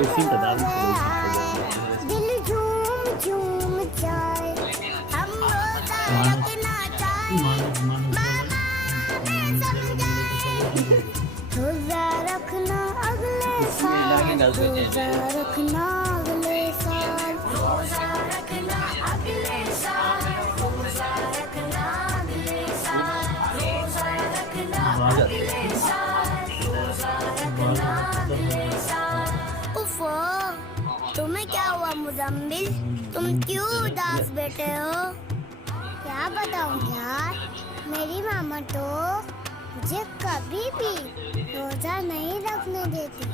ওই সিনটা দারুণ ছিল ওই दिल झूम झूम जाए हम रोजा रखना चाहे रोजा रखना अगले साल रोजा रखना अगले साल रोजा रखना अगले साल रोजा रखना अगले साल रोजा रखना अगले साल रोजा रखना अगले साल। उफ़ो, तुम्हें क्या हुआ मुजम्मिल? तुम क्यों उदास बैठे हो? क्या बताऊं यार, मेरी मामा तो मुझे कभी भी रोजा नहीं रखने देती।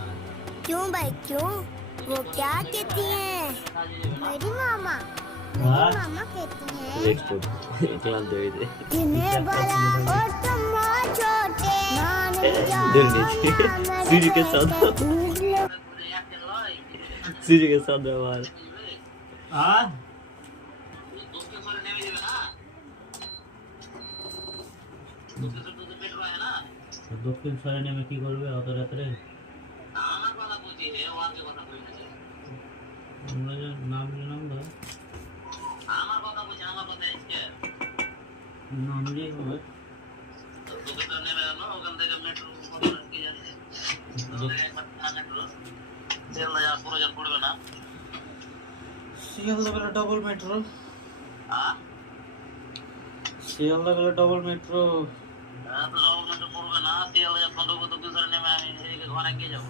क्यों भाई क्यों? वो क्या कहती हैं? मेरी मामा कहती हैं ক্লান্ত হয়ে যায় जिन्हें बड़ा और तुम छोटे सीरी के साथ सीरी के साथ व्यवहार দক্ষিণ সরে নেমে কি করবে অত রাত্রে? নামলে হবে শিয়ালদা গেলে ডবল মেট্রো শিয়ালদা গেলে ডবল মেট্রো পড়বে না শিয়ালদা যখন দক্ষিণ নেমে আমি ঘরে গিয়ে যাবো।